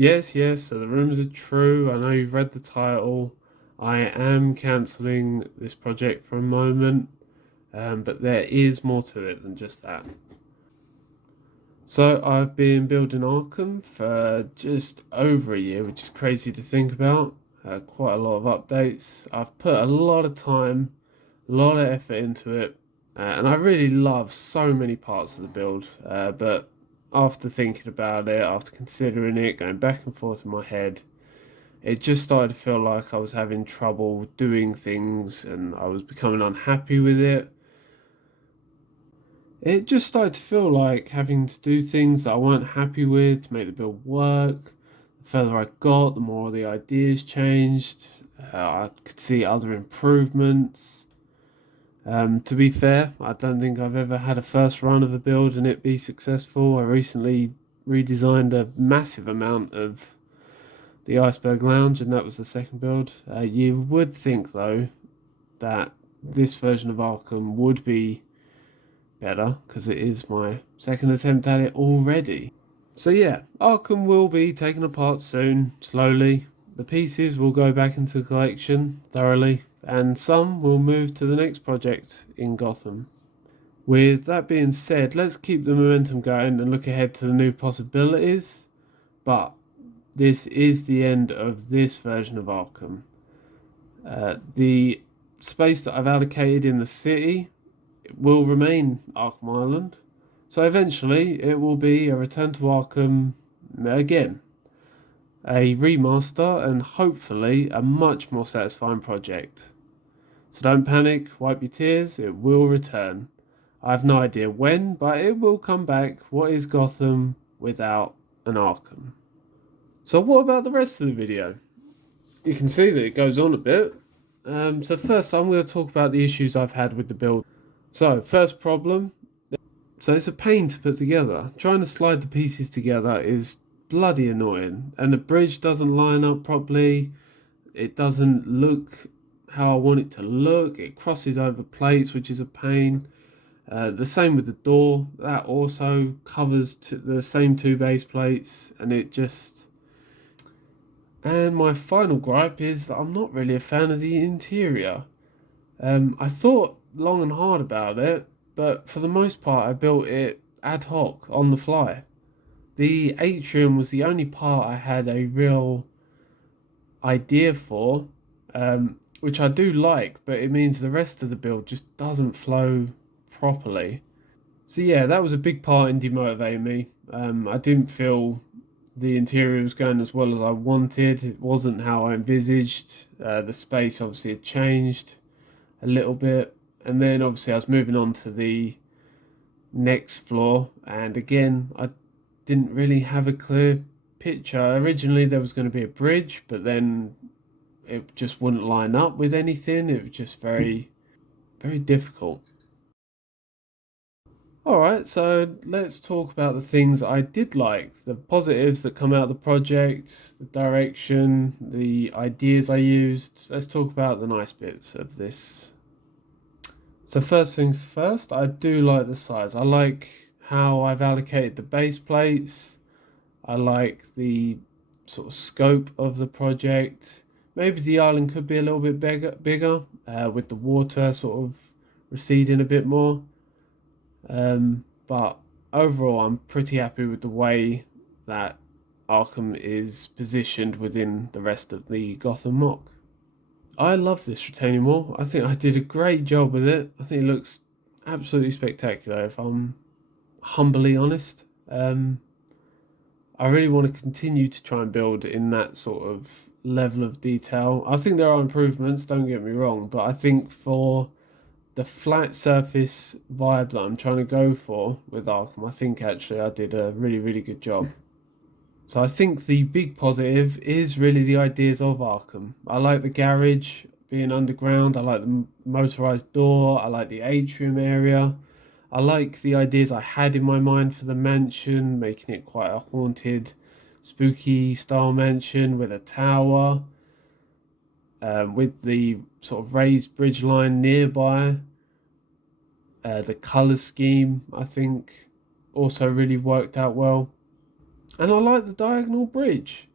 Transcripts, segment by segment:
Yes, so the rumours are true. I know you've read the title. I am cancelling this project for a moment, but there is more to it than just that. So I've been building Arkham for just over a year, which is crazy to think about. Quite a lot of updates. I've put a lot of time, a lot of effort into it, and I really love so many parts of the build. But after thinking about it, after considering it, going back and forth in my head, it just started to feel like I was having trouble doing things and I was becoming unhappy with it. It just started to feel like having to do things that I weren't happy with to make the build work. The further I got, the more the ideas changed. I could see other improvements. To be fair, I don't think I've ever had a first run of a build and it be successful. I recently redesigned a massive amount of the Iceberg Lounge, and that was the second build. You would think, though, that this version of Arkham would be better because it is my second attempt at it already. So yeah, Arkham will be taken apart soon, slowly. The pieces will go back into the collection thoroughly, and some will move to the next project in Gotham. With that being said, let's keep the momentum going and look ahead to the new possibilities. But this is the end of this version of Arkham. The space that I've allocated in the city will remain Arkham Island. So eventually it will be a return to Arkham again, a remaster, and hopefully a much more satisfying project. So don't panic, wipe your tears, it will return. I have no idea when, but it will come back. What is Gotham without an Arkham? So what about the rest of the video? You can see that it goes on a bit. So first I'm going to talk about the issues I've had with the build. So first problem, so it's a pain to put together. Trying to slide the pieces together is bloody annoying, and the bridge doesn't line up properly. It doesn't look how I want it to look. It crosses over plates, which is a pain. The same with the door. That also covers the same two base plates, and it just... And my final gripe is that I'm not really a fan of the interior. I thought long and hard about it, but for the most part I built it ad hoc on the fly. The atrium was the only part I had a real idea for, which I do like, but it means the rest of the build just doesn't flow properly. So yeah, that was a big part in demotivating me. I didn't feel the interior was going as well as I wanted. It wasn't how I envisaged. The space obviously had changed a little bit, and then obviously I was moving on to the next floor, and again I didn't really have a clear picture. Originally there was going to be a bridge, but then it just wouldn't line up with anything. It was just very difficult. Alright, so let's talk about the things I did like, the positives that come out of the project, the direction, the ideas I used. Let's talk about the nice bits of this. So first things first, I do like the size. I like how I've allocated the base plates. I like the sort of scope of the project. Maybe the island could be a little bit bigger with the water sort of receding a bit more. But overall, I'm pretty happy with the way that Arkham is positioned within the rest of the Gotham MOC. I love this retaining wall. I think I did a great job with it. I think it looks absolutely spectacular, if I'm humbly honest. I really want to continue to try and build in that sort of level of detail. I think there are improvements, don't get me wrong, but I think for the flat surface vibe that I'm trying to go for with Arkham, I think actually I did a really good job. So I think the big positive is really the ideas of Arkham. I like the garage being underground, I like the motorized door, I like the atrium area. I like the ideas I had in my mind for the mansion, making it quite a haunted, spooky style mansion with a tower, with the sort of raised bridge line nearby. The colour scheme, I think, also really worked out well. And I like the diagonal bridge.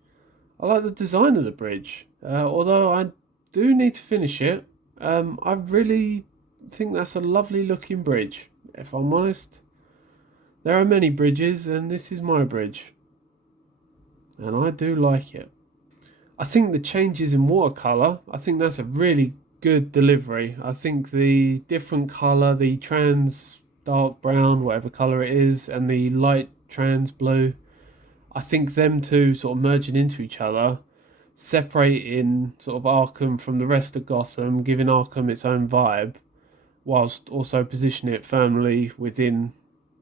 I like the design of the bridge, although I do need to finish it. I really think that's a lovely looking bridge, if I'm honest. There are many bridges, and this is my bridge, and I do like it. I think the changes in watercolor, I think that's a really good delivery. I think the different color, the trans dark brown, whatever color it is, and the light trans blue, I think them two sort of merging into each other, separating sort of Arkham from the rest of Gotham, giving Arkham its own vibe, whilst also positioning it firmly within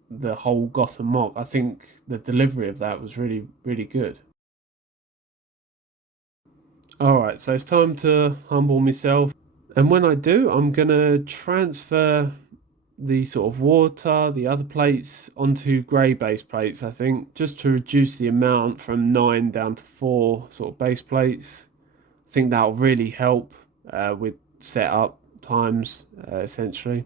the whole Gotham mock. I think the delivery of that was really, really good. Alright, so it's time to humble myself. And when I do, I'm going to transfer the sort of water, the other plates onto grey base plates, I think, just to reduce the amount from 9 down to 4 sort of base plates. I think that'll really help with setup times, essentially.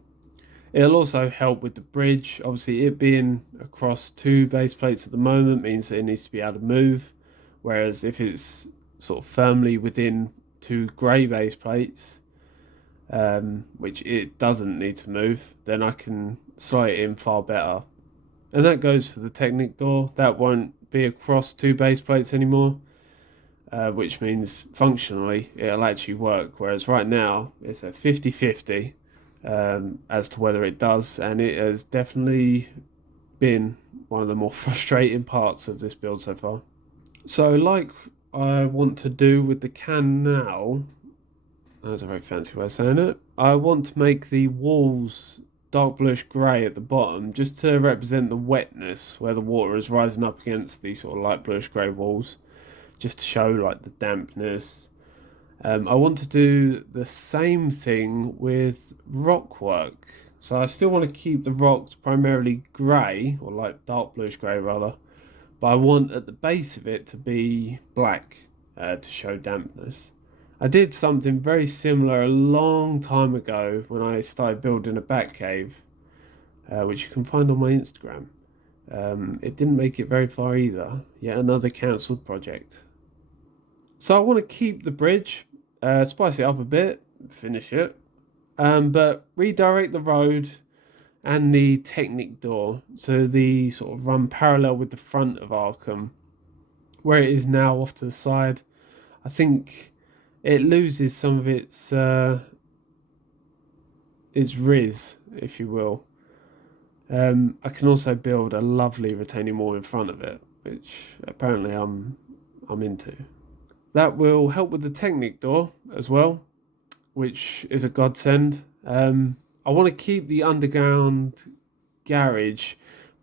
It'll also help with the bridge. Obviously, it being across 2 base plates at the moment means that it needs to be able to move. Whereas if it's sort of firmly within 2 grey base plates, which it doesn't need to move, then I can slot it in far better. And that goes for the Technic door. That won't be across 2 base plates anymore, which means functionally it'll actually work. Whereas right now it's a 50-50 as to whether it does, and it has definitely been one of the more frustrating parts of this build so far. So like I want to do with the can now, that's a very fancy way of saying it, I want to make the walls dark bluish grey at the bottom, just to represent the wetness where the water is rising up against the sort of light bluish grey walls, just to show like the dampness. I want to do the same thing with rock work. So I still want to keep the rocks primarily grey, or like dark bluish grey rather, but I want at the base of it to be black to show dampness. I did something very similar a long time ago when I started building a bat cave, which you can find on my Instagram. It didn't make it very far either. Yet another cancelled project. So I want to keep the bridge, spice it up a bit, finish it, but redirect the road and the Technic door so the sort of run parallel with the front of Arkham, where it is now off to the side. I think it loses some of its riz, if you will. I can also build a lovely retaining wall in front of it, which apparently I'm into. That will help with the Technic door as well, which is a godsend. I want to keep the underground garage,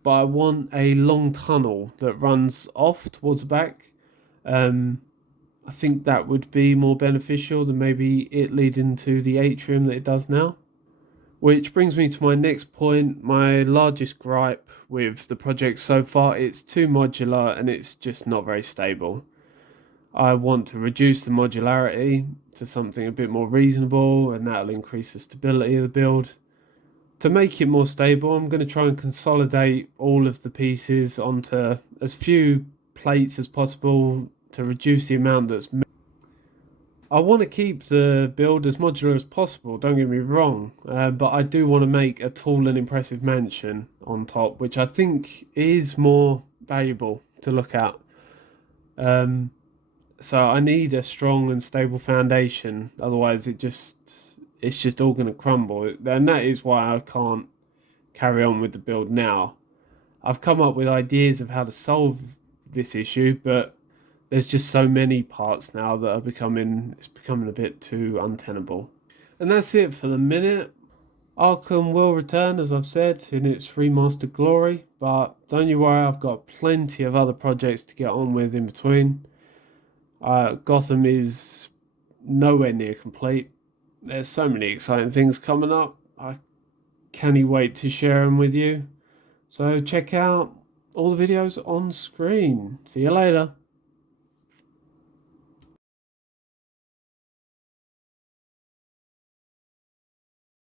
but I want a long tunnel that runs off towards the back. I think that would be more beneficial than maybe it leading to the atrium that it does now. Which brings me to my next point, my largest gripe with the project so far. It's too modular and it's just not very stable. I want to reduce the modularity to something a bit more reasonable, and that'll increase the stability of the build. To make it more stable, I'm going to try and consolidate all of the pieces onto as few plates as possible to reduce the amount that's. I want to keep the build as modular as possible, don't get me wrong, but I do want to make a tall and impressive mansion on top, which I think is more valuable to look at. So I need a strong and stable foundation, otherwise it's just all going to crumble. And that is why I can't carry on with the build now. I've come up with ideas of how to solve this issue, but there's just so many parts now that it's becoming a bit too untenable. And that's it for the minute. Arkham will return, as I've said, in its remastered glory, but don't you worry, I've got plenty of other projects to get on with in between. Gotham is nowhere near complete. There's so many exciting things coming up. I can't wait to share them with you. So check out all the videos on screen. See you later.